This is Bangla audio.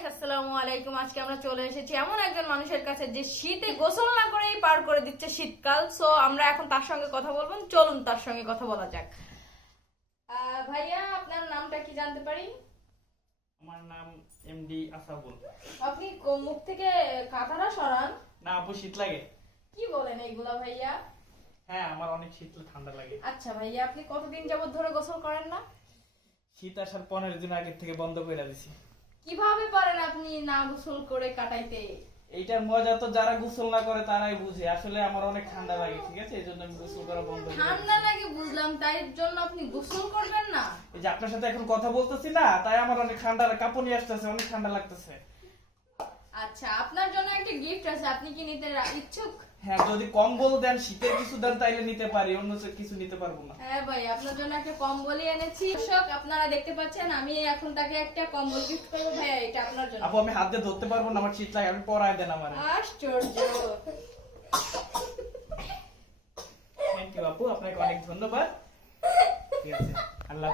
গাইস, আসসালামু আলাইকুম। আজকে আমরা চলে এসেছি এমন একজন মানুষের কাছে যে শীতে গোসল না করেই পার করে দিচ্ছে শীতকাল। সো আমরা এখন তার সঙ্গে কথা বলবো, চলুন তার সঙ্গে কথা বলা যাক। ভাইয়া, আপনার নামটা কি জানতে পারি? আমার নাম এমডি আসাবুল। আপনি মুখ থেকে কাঁথাটা সরান। না আপু, শীত লাগে। কি বলেন এইগুলা ভাইয়া? হ্যাঁ, আমার অনেক শীত ঠান্ডা লাগে। আচ্ছা ভাইয়া, আপনি কতদিন যাবত ধরে গোসল করেন না? শীত আসার 15 দিন আগে থেকে বন্ধ করে দিছি। কিভাবে পারেন আপনি না গোসল করে কাটাইতে? এইটার মজা তো যারা গোসল না করে তারাই বুঝে। আসলে আমার অনেক ঠান্ডা লাগে, ঠিক আছে, এই জন্য আমি গোসল করা বন্ধ করে ঠান্ডা লাগে বুঝলাম, তাই জন্য আপনি গোসল করবেন না? এই যে আপনার সাথে এখন কথা বলতেছি না, তাই আমার অনেক ঠান্ডা, কাঁপুনি আসতেছে, অনেক ঠান্ডা লাগতেছে। আচ্ছা, আপনার জন্য একটা গিফট আছে, আপনি কি নিতে ইচ্ছুক? হ্যাঁ, যদি কম্বল দেন, শীতের কিছু দেন, তাইলে নিতে পারি, অন্য কিছু নিতে পারবো না। হ্যাঁ ভাই, আপনার জন্য একটা কম্বলই এনেছি। দর্শক, আপনারা দেখতে পাচ্ছেন আমি এখন তাকে একটা কম্বল গিফট করবো। ভাইয়া, এটা আপনার জন্য। আপু, আমি হাত দিয়ে ধরতে পারবো না, আমার শীত লাগে, আপনি পরায় দেন আমার। আশ্চর্য। থ্যাংক ইউ আপু, আপনাকে অনেক ধন্যবাদ। ঠিক আছে।